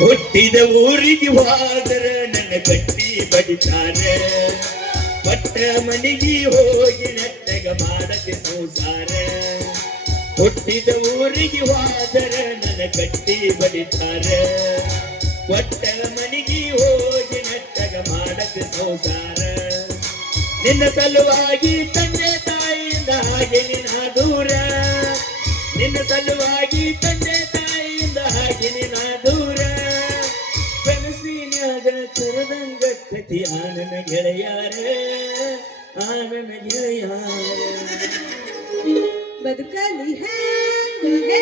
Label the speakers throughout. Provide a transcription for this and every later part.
Speaker 1: ಹುಟ್ಟಿದ ಊರಿಗೆ ಹೋದರ ನನ್ನ ಕಟ್ಟಿ ಬಡಿತಾರೆ. ಪಟ್ಟ ಮನೆಗೆ ಹೋಗಿ ನೆಟ್ಟಗ ಮಾಡಕ್ಕೆ ಸಂಸಾರ. ಹುಟ್ಟಿದ ಊರಿಗೆ ಹೋದರ ನನ್ನ ಕಟ್ಟಿ ಬಡಿತಾರೆ. ಪಟ್ಟ ಮನೆಗೆ ಹೋಗಿ ನೆಟ್ಟಗ ಮಾಡಕ್ಕೆ ಸಂಸಾರ. ನಿನ್ನ ಸಲುವಾಗಿ ತಂದೆ ತಾಯಿಯಿಂದ ಹಾಗೆ ನಿನ್ನ ದೂರ ನಿನ್ನ ಸಲುವಾಗಿ ಆನನ ಗೆಳೆಯಾರ ಆನನ ಗೆಳೆಯಾರ
Speaker 2: ಬದುಕಲಿ ಹ್ಯಾಂಗ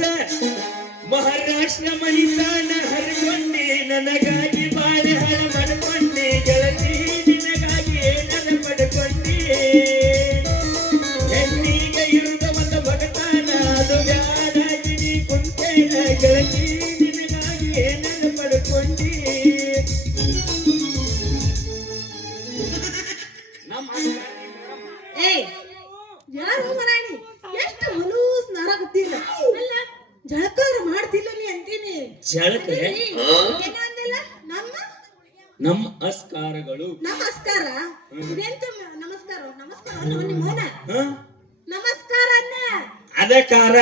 Speaker 2: ಮರಣ
Speaker 1: ಮಹಾರಾಷ್ಟ್ರ ಮನಿತಾನ ಹರಿಕೊಂಡೆ, ನನಗಾಗಿ ಬಾಳೆ ಹರ ಮಡ್ಕೊಂಡೆ, ಗೆಳತಿ ನಿನಗಾಗಿ ನನ್ನ ಪಡ್ಕೊಂಡೆ. ಹೆಣ್ಣಿಗೆ ಇರುದ ಒಂದು ಭಗತಾನ ಅದು ಯಾರಾಗಿ ಕುಂತೇನ, ಗೆಳತಿ
Speaker 2: ಮಾಡ್ತಿಲ್ಲ ನೀ ಅಂತೀನಿ
Speaker 1: ಜಳಕ
Speaker 2: ಏನು ಅಂದಿಲ್ಲ? ನಮ್ಮ
Speaker 1: ನಮ್ಮ ಅಸ್ಕಾರಗಳು.
Speaker 2: ನಮಸ್ಕಾರ ಇದೆಂತ ನಮಸ್ಕಾರ? ನಮಸ್ಕಾರ ಅಲ್ಲ ನಿಮ್ಮ ಮೌನ?
Speaker 1: ಹ?
Speaker 2: ನಮಸ್ಕಾರ ಅನ್ನ.
Speaker 1: ಅದ ಕಾರ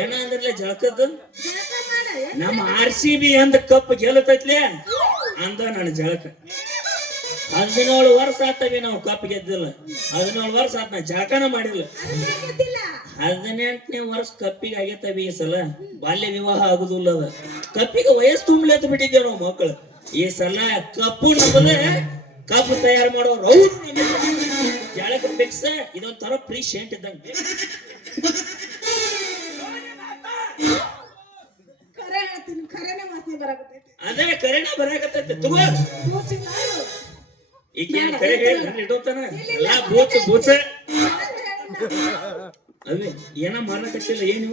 Speaker 1: ಏನಂದ್ರಲ್ಲ ಜಳಕದ್ದು?
Speaker 2: ಜಳಕ ಮಾಡ
Speaker 1: ನಮ್ಮ ಆರ್ ಸಿ ಬಿ ಅಂದ ಕಪ್ ಗೆಲ್ಲತೈತ್ಲೆ? ಅಂದ ನನ್ನ ಜಳಕ. ಹದಿನೇಳು ವರ್ಷ ಆತವಿ ನಾವು ಕಪ್ ಗೆದ್ದಿಲ್ಲ. ಹದಿನೇಳು ವರ್ಷ ಆತ ನಾ ಜಳಕನ ಮಾಡಿಲ್ಲ.
Speaker 2: ಗೊತ್ತಿಲ್ಲ
Speaker 1: ಹದಿನೆಂಟನೇ ವರ್ಷ ಕಪ್ಪಿಗೆ ಆಗೈತವಿ ಈ ಸಲ. ಬಾಲ್ಯ ವಿವಾಹ ಆಗುದಿಲ್ಲ ಅದ. ಕಪ್ಪಿಗೆ ವಯಸ್ಸು ತುಂಬಲೆತ್ ಬಿಟ್ಟಿದ್ದೆ ನಾವು ಮಕ್ಕಳು. ಈ ಸಲ ಕಪ್ಪು ನಮ್ಮದ ಕಪ್ಪು ತಯಾರು ಮಾಡೋರು. ಅವ್ರು. ಜಳಕ ಇದೊಂಥರ ಪ್ರೀ ಶೇಂಟ್ ಇದ್ದಂಗೆ ಅದೇ ಕರೆಣ ಬರಾಕತ್ತೈತೆ. ತಗೋ.
Speaker 2: ಕೂರ್ಸಿ
Speaker 1: ಈಗ ಏನ್ ಕರೆ ಹೇಳಿ ಇಡೋತಾನ? ಎಲ್ಲಾ ಬೂಚ ಬೂಚ ಅವೇ ಏನ ಮಾರಕತ್ತಿಲ್ಲ ಏನು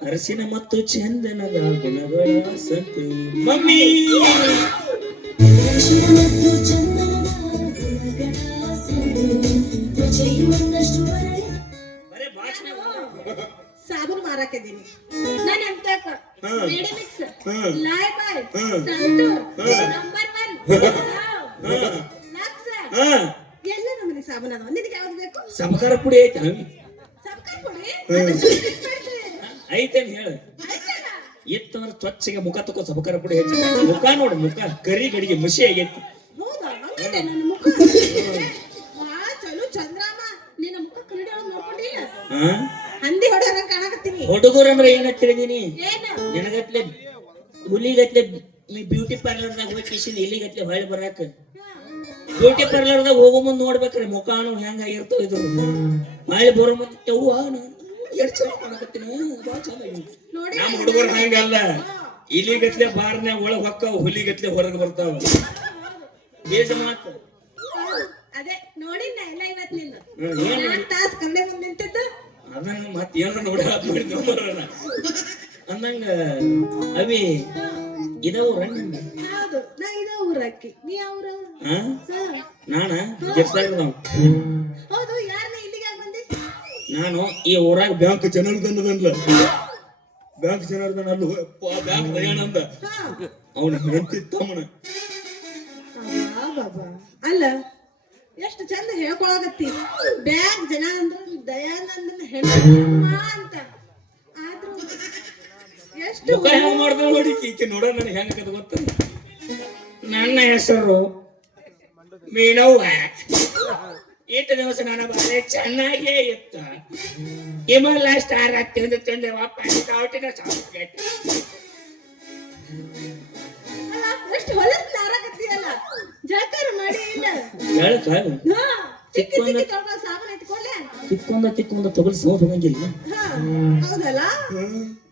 Speaker 1: ಅರಸಿನ ಮತ್ತು ಚಂದನದ ಗುಣಗಳ ಸಂತು ಮಮ್ಮಿ ಬರೇ ಭಾಷಣ
Speaker 2: ಸಾಬೂನ್ ಮಾರಾಕಿದ್ದೀನಿ ನಾನು ಎಂತಕ
Speaker 1: ಹಾ.
Speaker 2: ರೆಡಿ ಮಿಕ್ಸ್
Speaker 1: ಹಾ.
Speaker 2: ಲಾಯ್ ಬಾಯ್
Speaker 1: ಹಾ.
Speaker 2: ಸಂತೂರ್
Speaker 1: ಹಾ.
Speaker 2: ನಂಬರ್ ಒನ್
Speaker 1: ಹಾ.
Speaker 2: ಲಕ್ಸ್
Speaker 1: ಹಾ
Speaker 2: ಎಲ್ಲ ನಮ್ಮನೆ ಸಾಬೂನ್ ಅದಾವ ನಿನಗೆ ಯಾವ್ದು ಬೇಕು?
Speaker 1: ಸಬಕಾರ ಪುಡಿ ಐತೆ
Speaker 2: ಸಬ್ಕರ್ ಪುಡಿ?
Speaker 1: ಹ್ಮ್. ಐತೇನ್ ಹೇಳ.
Speaker 2: ಆಯ್ತಲ್ಲ?
Speaker 1: ಸ್ವಚ್ಛಗೆ ಮುಖ ತಕೋ ಸಬಕಾರ ಪುಡಿ ಹೆಚ್ಚು ಮುಖ ನೋಡು ಮುಖ. ಕರಿ ಗಡಿಗೆ ಮುಸಿ ಆಗೈತಿ.
Speaker 2: ಹೌದಾ? ಹಂಗೈತೆ ನನ್ನ ಮುಖ. ವಾ ಚಲೋ ಚಂದ್ರಾಮ. ನಿನ್ನ ಮುಖ ಕನ್ನಡಿ ಒಳಗ್ ನೋಡ್ಕೊಂಡಿಲ್ಲ
Speaker 1: ಹಾ
Speaker 2: ಹಂದಿ ಹೊಡೆಯಂಗ ಕಾಣಕತ್ತೀನಿ.
Speaker 1: ಹುಡುಗರು ಅಂದ್ರೆ ಏನ್ ತಿಳಿದೀನಿ
Speaker 2: ಏನು?
Speaker 1: ನಿನಗತ್ಲೆ ಹುಲಿಗತ್ಲೆ ಬ್ಯೂಟಿ ಪಾರ್ಲರ್ದಾಗ ಹೋಗಿ ಕಿಶಿನ್ ಇಲ್ಲಿಗತ್ಲೆ ಹೊಳ್ಳಿ ಬರಾಕ. ಬ್ಯೂಟಿ ಪಾರ್ಲರ್ದಾಗ ಹೋಗೋ ಮುಂದೆ ನೋಡ್ಬೇಕ್ರಿ ಮುಖಾನು ಹೆಂಗ ಇರ್ತೋ ಇದು. ಮಳೆ ಬರೋ ಮುಂದೆ ಯವ್ವ ನಾನು? ಎಷ್ಟು ಚಲೋ ಕಾಣಕತ್ತೀನಿ? ಭಾಳ ಚಂದ.
Speaker 2: ನೋಡಿ
Speaker 1: ನಮ್ಮ ಹುಡುಗರು ಹಂಗಲ್ಲ. ಇಲಿಗತ್ಲೆ ಬಾರ್ನ್ಯಾಗ ಒಳಗ್ ಹೊಕ್ಕಾವ ಹುಲಿಗತ್ಲೆ ಹೊರಗ್ ಬರ್ತಾವ. ಬೇಜ ಮಾತು.
Speaker 2: ಅದೇ ನಾ ಎಲ್ಲ
Speaker 1: ಇವತ್ತು
Speaker 2: ನಿನ್ನ ತಾಸ್ ಕನ್ನಡ ಮುಂದೆ ನಿಂತಿದ್ದು?
Speaker 1: ಅದನ್ನ ಮತ್ ಏನಾರ ನೋಡಿ ಹಾಕ್ ಮಾಡಿ ಅಂದಂಗ ಅವಿ ಇದಾವ ರಣ್ಣ ನಾನ? ಗಿರ್ಸಾಗಿರ್ದವ್
Speaker 2: ಹೌದು ಯಾರನ್ನ ಇಲ್ಲಿಗೆ ಬಂದಿ?
Speaker 1: ನಾನು ಈ ಊರಾಗ ಬ್ಯಾಂಕ್ ಜನಾರ್ದನ ಅನ್ಲ ಬ್ಯಾಂಕ್ ಜನಾರ್ದನ ಅಲ್ಲ. ಬ್ಯಾಂಕ್ ದಯಾನ
Speaker 2: ಅಂತ.
Speaker 1: ಅವನ ಹೆಂಡತಿ ತಮ್ಮನ.
Speaker 2: ಅಲ್ಲ ಎಷ್ಟು ಚಂದ ಹೇಳ್ಕೊಳಗತ್ತಿ ಬ್ಯಾಂಕ್ ಜನ ಅಂದ್ರ ದಯಾನಂದನ ಹೆಂಡತಿ ಅಂತ. ಆದ್ರೂ ಎಷ್ಟು
Speaker 1: ಮಾಡ್ದ ನೋಡಿ ಈಕೆ ನೋಡ ನನಗೆ ಹೆಂಗ ಗೊತ್ತ? ನನ್ನ ಹೆಸರು ಮೀನವ್ವ. ಇಟ್ಟು ದಿವಸ ನನ್ನ ಬಾಳೆ ಚೆನ್ನಾಗೇ ಇತ್ತು. ಇಮಲ್ಲ ಸ್ಟಾರ್ ತಿಂದು ತಿಂದು ವಾಪಸ್
Speaker 2: ಅಲ್ಲ ಎಷ್ಟು ಹೊಲಸ್ ಜಳಕಾರ ಮಾಡಿ ಇಲ್ಲ.
Speaker 1: ಹೇಳ್ಕ
Speaker 2: ಹಾ ಚಿಕ್ಕಿ ಚಿಕ್ಕಿ ತೊಳ್ಕೊ ಸಾಮಾನ್ ಎತ್ಕೊಳ್ಳೆ
Speaker 1: ತಿಕ್ಕೊಂಡ ತಿಕ್ಕೊಂಡ ತಗೊಳ್ ಸೋದ್ ಹೋಗಂಗಿಲ್ಲ.
Speaker 2: ಹೌದಲ್ಲ?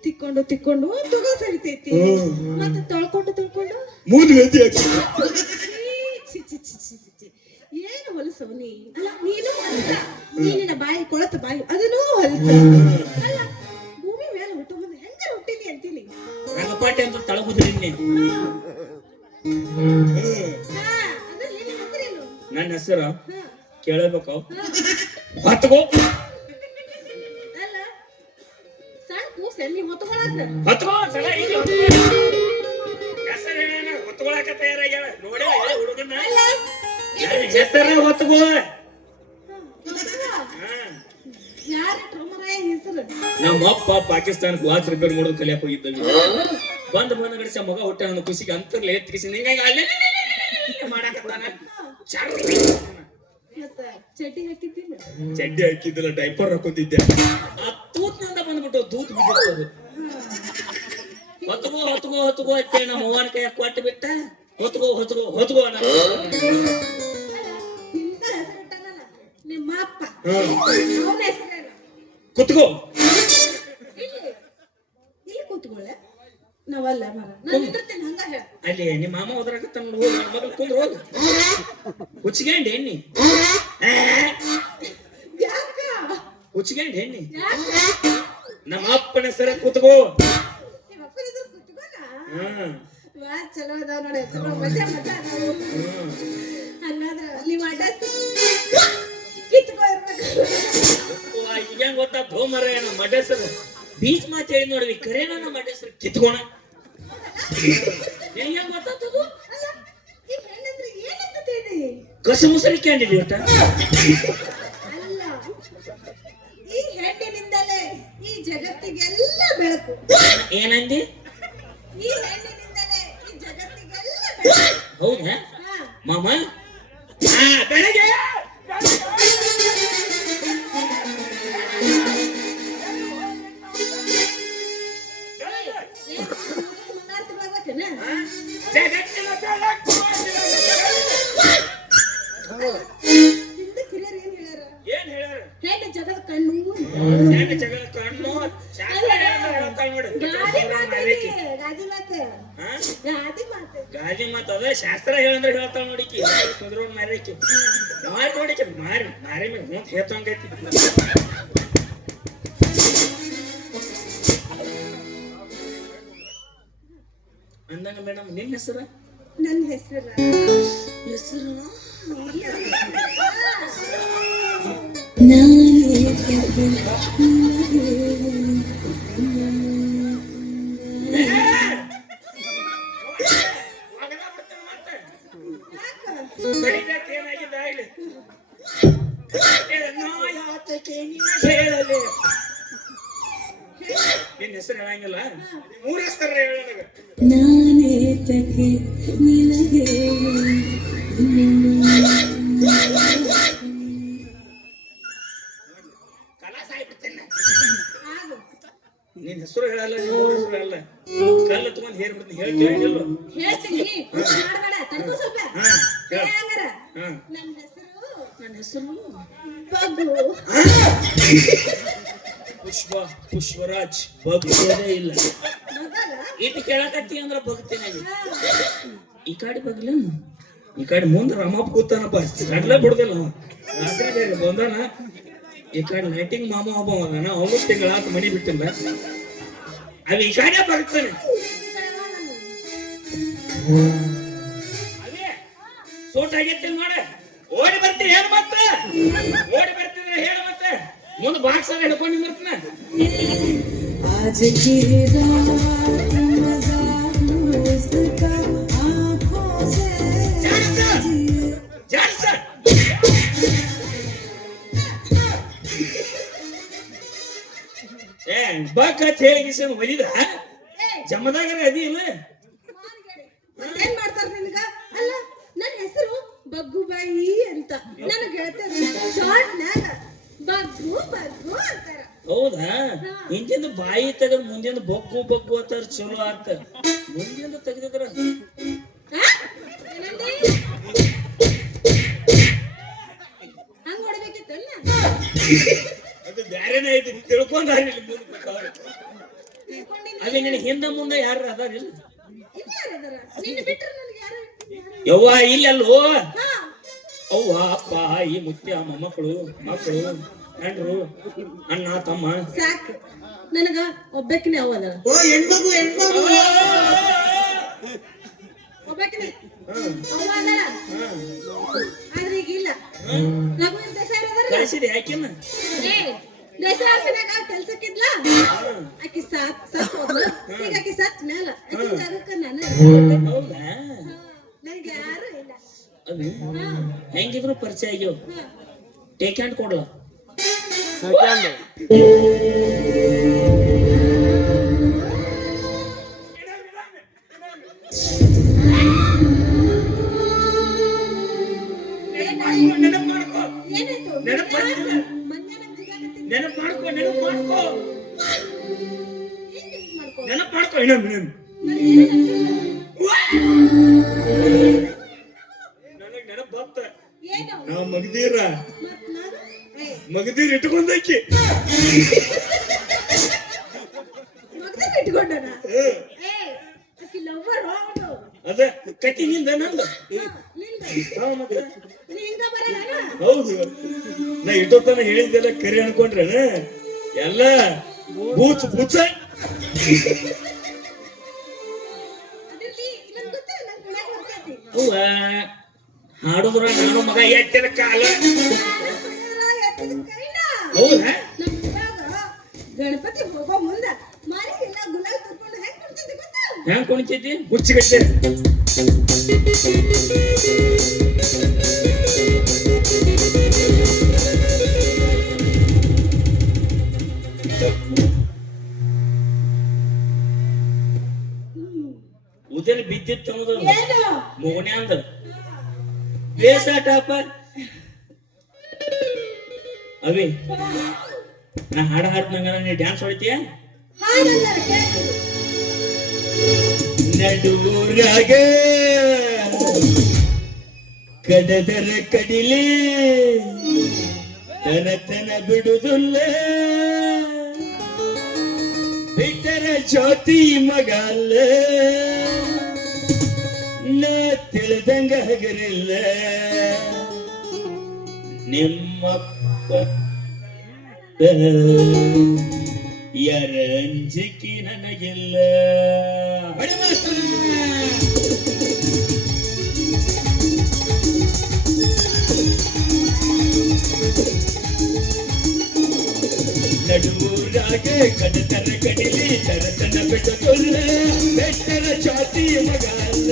Speaker 2: ತಿಕ್ಕೊಂಡು ತಿಕ್ಕೊಂಡು ತಗೋ ಸರಿತೈತಿ ಮತ್ತೆ ತೊಳ್ಕೊಂಡು ತೊಳ್ಕೊಂಡು?
Speaker 1: ಮೂಲ
Speaker 2: ಛೀ. ಏನು ಹೊಲಸು ನೀ? ಅಲ್ಲ ನೀನು ಹೊಲಸ? ನೀನಿನ ಬಾಯಿ ಕೊಳತ ಬಾಯಿ ಅದನ್ನೂ ಹೊಲಸ. ಅಲ್ಲ ಭೂಮಿ ಮೇಲೆ ಹುಟ್ಟು ಮುಂದೆ ಹೆಂಗ ಹುಟ್ಟಿನಿ ಅಂತೀನಿ?
Speaker 1: ರಂಗಪಾಟೆ ಅಂತ ತಳಗುದ್ರಿ
Speaker 2: ಹಾ. ಅದು ನಿನ್ನ
Speaker 1: ಹೆಸರು
Speaker 2: ಹಾ.
Speaker 1: ಕೇಳಬೇಕು ಹೊತ್ಕೋ
Speaker 2: ಅಲ್ಲ ಸಣ್ಣ ಕೂಸ್ ಎಲ್ಲಿ ಹೊತ್ಕೊಳಕ
Speaker 1: ಹೊತ್ಕೋ ಸಲ ಈಗ ಹೆಸರು ಹೇಳೇನ ಹೊತ್ಕೊಳಕ ತಯಾರಾಗ್ಯಾಳ ನೋಡೇ ಹುಡುಗನ ಹೆಸರ ಹೊತ್ಕೋ ನಮ್ಮಪ್ಪ ಪಾಕಿಸ್ತಾನಕ್ಕೆ ವಾಚ್ ರಿಪೇರ್ ಮಾಡೋದು ಕಲಿಯಕ್ ಹೋಗಿದ್ದ ಬಂದ್ ಬಂದ್ ಗಡಿಸ ಮಗ ಹುಟ್ಟ ನನ್ನ ಖುಷಿಗೆ ಅಂತರ್ಲೆ ಎತ್ತಿಸಿ ಹಿಂಗಾಗಿ ಅಲ್ಲೇ ಮಾಡಾಕತ್ತಾನ ಚರ್ರ.
Speaker 2: ಚಡ್ಡಿ ಹಾಕಿದ್ದಿಲ್ಲ
Speaker 1: ಚಡ್ಡಿ ಹಾಕಿದ್ದಿಲ್ಲ ಡೈಪರ್ ಹಾಕೊಂಡಿದ್ದೆ. ಆ ತೂತ್ನಿಂದ ಬಂದ್ಬಿಟ್ಟು ತೂತ್ ಬಿದ್ದಿತ್ತು ಹೊತ್ಕೋ ಹೊತ್ಕೋ ಹೊತ್ಕೋ ಅಂತೇಳಿ ನಮ್ಮ ಅವ್ವನ ಕೈ ಕೊಟ್ಟು ಬಿಟ್ಟ. ಹೊತ್ಕೋ ಹೊತ್ಕೋ ಹೊತ್ಕೋ
Speaker 2: ನಿಮ್ಮ ಅಪ್ಪ
Speaker 1: ಕುತ್ಕೋ
Speaker 2: ಇಲ್ಲಿ ಇಲ್ಲಿ ಕೂತ್ಕೊಳ್ಳೆ ನಾವಲ್ಲ ಮರ ನಾನು ಹಂಗ ಹೇಳ.
Speaker 1: ಅಲ್ಲಿ ನಿಮ್ಮ ಮಾಮ ಹೋದ್ರಾಗತ್ತ ನೋಡು ಹೋಗಿ ನನ್ನ ಮಗಳು ಕುಂದ್ರ ಹೋಗು. ಹುಚ್ಚಿಗೆಂಡಿ ಎಣ್ಣಿ
Speaker 2: ಯಾಕ?
Speaker 1: ಹುಚ್ಚಿಗೆಂಡಿ ನಮ್ಮ ಅಪ್ಪನ ಸರ ಕುತ್ಕೋ.
Speaker 2: ನಿಮ್ಮ ಅಪ್ಪನ ಹೆಸರು ಕೂತ್ಕೊಳ್ಳ
Speaker 1: ಹ್ಮ್
Speaker 2: ವಾ ಚಲೋ ಅದಾವ ನೋಡಿ ಹೆಸರು. ಮಜಾ ಮಜಾ ಅದಾವು.
Speaker 1: ಹ್ಮ್.
Speaker 2: ಹಂಗಾದ್ರ ನಿಮ್ಮ ಅಡ್ಡ ಕಿತ್ಕೋ ಇರ್ಬೇಕು.
Speaker 1: ಈಗ ಗೊತ್ತಾ ಧೋಮರ ನಮ್ಮ ಮಡ್ಡೆಸರು ಬೀಚ್ ಮಾತು ಹೇಳಿ ನೋಡ್ವಿ ಕರೇನ ನಮ್ಮ ಕಿತ್ಕೋಣ? ಕಸು ಮುಸರಿ ಕ್ಯಾಂಡಿಡೇಟ್
Speaker 2: ಅಲ್ಲ ಈ ಹೆಣ್ಣಿನಿಂದಲೇ ಈ ಜಗತ್ತಿಗೆಲ್ಲ ಬೆಳಕು.
Speaker 1: ಏನಂದಿ?
Speaker 2: ಈ ಹೆಣ್ಣಿನಿಂದಲೇ ಈ ಜಗತ್ತಿಗೆಲ್ಲ ಬೆಳಕು.
Speaker 1: ಹೌದಾ? ಮಾಮ? ಹಾ ಬೆಳಗ್ಗೆ?
Speaker 2: ಮಾತು
Speaker 1: ಮತ್ತು ಅದೇ ಶಾಸ್ತ್ರ ಹೇಳಂದ್ರೆ ಹೇಳ್ತಾಳ ನೋಡಿಕಿ ಸುಂದ್ರೋನ್ ಮಾರಿಕಿ ಮಾರಿ ನೋಡಿಕಿ ಮಾರಿ ಮಾರಿ ಮೇಲೆ ಮುಂದ್ ಹೇತಂಗೈತಿ ಅಂದಂಗ ಮೇಡಮ್ ನಿನ್ನ ಹೆಸರು?
Speaker 2: ನನ್ನ ಹೆಸರು
Speaker 1: ಹೆಸರು? ನಿನ್ನ
Speaker 3: ನಾನೇತಕ್ಕೆ
Speaker 2: ಆಗು
Speaker 1: ನಿನ್ನ ಹೆಸರು ಹೇಳಲ್ಲ ನಿಮ್ಮ ಹೆಸರು ಹೇಳಲ್ಲ. ಕಲ್ಲು ತಗೊಂಡ್ ಹೇರ್ಬಿಡ್ತೀನಿ ಹೇಳ್ತೀವಿ ಏನಿಲ್ಲ
Speaker 2: ಹೇಳ್ತೀನಿ ಮಾಡ್ಬೇಡ ತಡ್ಕೋ ಸ್ವಲ್ಪ.
Speaker 1: ಹಾ ಹೇಳ. ಹಾ.
Speaker 2: ನನ್ನ ಹೆಸರು
Speaker 1: ನನ್ನ ಹೆಸರು
Speaker 2: ಬಗ್ಗು.
Speaker 1: ಪುಷ್ಪ ಪುಷ್ಪರಾಜ್ ಬಗ್ಸೋದೇ ಇಲ್ಲ. ಇಟ್ಟು ಕೇಳಕತ್ತಿ ಅಂದ್ರ ಬಗ್ತೇನೆ ಈ ಕಡೆ ಬಗ್ಲ? ಈ ಕಡೆ ಮುಂದ್ ರಾಮಪ್ಪ ಕೂತಾನಪ್ಪ. ಸಡ್ಲ ಬಿಡುದಿಲ್ಲ ರಾತ್ರಿ ಬಂದಾನ. ಈ ಕಡೆ ಲೈಟಿಂಗ್ ಮಾಮ ಒಬ್ಬ ಅದಾನ. ಅವನು ತಿಂಗಳಾತ ಮನಿ ಬಿಟ್ಟಿಲ್ಲ. ಅವ ಈ ಕಡೆ ಬರ್ತಾನೆ ಸೂಟ್ ಆಗೈತಿ ನೋಡ. ಓಡಿ ಬರ್ತೀನಿ, ಹೇಳ ಮತ್ತೆ. ಓಡಿ ಬರ್ತಿದ್ರೆ ಹೇಳ ಮತ್ತೆ. ಮುಂದೆ ಬಾಕ್ಸ್ ಹಿಡ್ಕೊಂಡು ಬರ್ತಾನ
Speaker 3: आज की रात मजा उसका आंखों से
Speaker 1: ಜಾಡ್ಸ ಜಾಡ್ಸ ಏ ಬಾಕ್ ಅಂತ ಹೇಳಿ ಗಿಸನ್ ಒಲಿದ ಜಮದಾಗರ ಅದಿ ಇಲ್ಲ
Speaker 2: ಏನ್ ಮಾಡ್ತಾರ ನಿನ್ಗ ಅಲ್ಲ ನನ್ನ ಹೆಸರು ಬಗ್ಗುಬಾಯಿ ಅಂತ ನನ್ನ ಗೆಳತಿಯರು ಶಾರ್ಟ್ನ್ಯಾಗ ಬಗ್ಗು ಬಗ್ಗು ಅಂತಾರ
Speaker 1: ಹೌದಾ? ಹಿಂದಿಂದ ಬಾಯಿ ತೆಗೆದ್ ಮುಂದಿಂದ ಬೊಗ್ಗು ಬೊಗ್ಗು ಅಂತಾರ ಚಲೋ ಆತ ಮುಂದಿಂದ ತೆಗೆದಿದ್ರ? ಅದು ಬ್ಯಾರೇನೇ ಐತಿ ತಿಳ್ಕೊಂಡಾರ. ಅಲ್ಲಿ ನಿನ್ನ ಹಿಂದೆ ಮುಂದೆ ಯಾರು ಅದಾರಿಲ್ಲ? ಯವ್ವ ಇಲ್ಲಲ್ಲೋ? ಅವ್ವ ಅಪ್ಪ ಈ ಮುತ್ಯ ಮೊಮ್ಮಕ್ಕಳು ಮಕ್ಕಳು. ಹೆಂಡ್ರು ಅಣ್ಣ ತಮ್ಮ?
Speaker 2: ಸಾಕು. ನನಗ ಒಬ್ಬಕಿನೇ ಅವ ಅದಾಳ.
Speaker 4: ಓ ಹೆಣ್ಮಗು ಹೆಣ್ಮಗು.
Speaker 2: ಒಬ್ಬಕಿನೇ. ಆದ್ರೆ ಈಗ ಇಲ್ಲ. ರಘು
Speaker 1: ಕಳ್ಸಿದೆ
Speaker 2: ಕೆಲ್ಸಕ್ಕಿದ್ಲ. ಆಕಿ ಸಾತ್ ಸತ್ ಹೋದ್ಲ. ಈಗ ಆಕಿ ಸತ್ ಮೇಲ ಆಕಿ ಜಾಗಕ್ಕ ನಾನು
Speaker 1: ಹೌದಾ?
Speaker 2: ನನಗೆ ಯಾರು ಇಲ್ಲ.
Speaker 1: ಅದು ಹೆಂಗಿದ್ರು ಪರಿಚಯ ಆಗ್ಯಾವ. ಟೇಕ್ ಹ್ಯಾಂಡ್ ಕೊಡ್ಲ?
Speaker 2: ಏನಾಯ್ತು
Speaker 1: ನೆನಪು ಮಾಡ್ಕೋ ನೆನಪು ಮಾಡ್ಕೋ
Speaker 2: ನೆನ್ಪ್ ಮಾಡ್ಕೊ
Speaker 1: ನೆನಪು ಇನ್ನೊಮ್ಮೆ.
Speaker 2: ನನಗೆ
Speaker 1: ನೆನಪು ಬತ್ತ ನಾ ಮಗದೀರ. ಮಗದೀರ್ ಇಟ್ಕೊಂಡಾಕಿ.
Speaker 2: ಮಗದನ್ನ ಇಟ್ಕೊಂಡನ?
Speaker 1: ಅದ? ಕತಿ ನಿಂದ ಹೌದು. ನಾ ಇಟ್ಟೋತನ ಹೇಳಿದ್ದೆಲ್ಲ ಕರಿ ಅನ್ಕೊಂಡ್ರೇನ? ಎಲ್ಲ ಬೂಚ್ ಬೂಚ. ಹಾಡುದ್ರ ನಾನು ಮಗ ಎತ್ತಿದ ಕಾಲ. ಹೌದಾ?
Speaker 2: ಗಣಪತಿ ಹೋಗೋ ಮುಂದೆ ಗುಲಾಲ್ ಹೆಂಗ್ ಕೊಡ್ತಿದ್ದೆ ಗೊತ್ತಾ?
Speaker 1: ಹೆಂಗ್ ಕುಣಿತಿದ್ದಿ? ಹುಚ್ಚಿಗಟ್ಟೆ ಉದಲ್ ಬಿದ್ದಿತ್ತು ಅನ್ನೋದು ಮೋಗನೆ ಅಂದ ಬೇಸಾಟಪ್ಪ ಅವಿ, ನಾ ಹಾಡ ಹಾಡ್ನಂಗ ನೀ ಡ್ಯಾನ್ಸ್ ಹೊಡಿತೀಯ. ನಡುರಾಗ ಕಡದರ ಕಡಿಲೆ ತನತನ ಬಿಡುದಿಲ್ಲ. ಬಿಟ್ಟರ ಜ್ಯೋತಿ ಮಗಲ್ಲ ನಾ ತಿಳಿದಂಗ ಹಗರಿಲ್ಲ. ನಿಮ್ಮಪ್ಪ ಯರಂಜಿಕೆ ನನಗಿಲ್ಲ ಹೊಡಿ ಮಾಸ್ತರ. ನಡುವೂರಾಗೆ ಕಡತರ ಕಡಿಲಿ ತರತನ ಬಿಟ್ಟುಕೊಲ್ಲ ಬೆಟ್ಟರ ಚಾತಿ ಮಗಲ್ಲ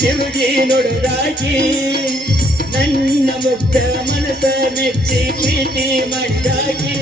Speaker 1: ತಿರುಗಿ ನೋಡುದಾಗಿ ನನ್ನ ಮುಗ್ಧ ಮನಸ ಮೆಚ್ಚಿ ಪ್ರೀತಿ ಮಾಡಾಗಿ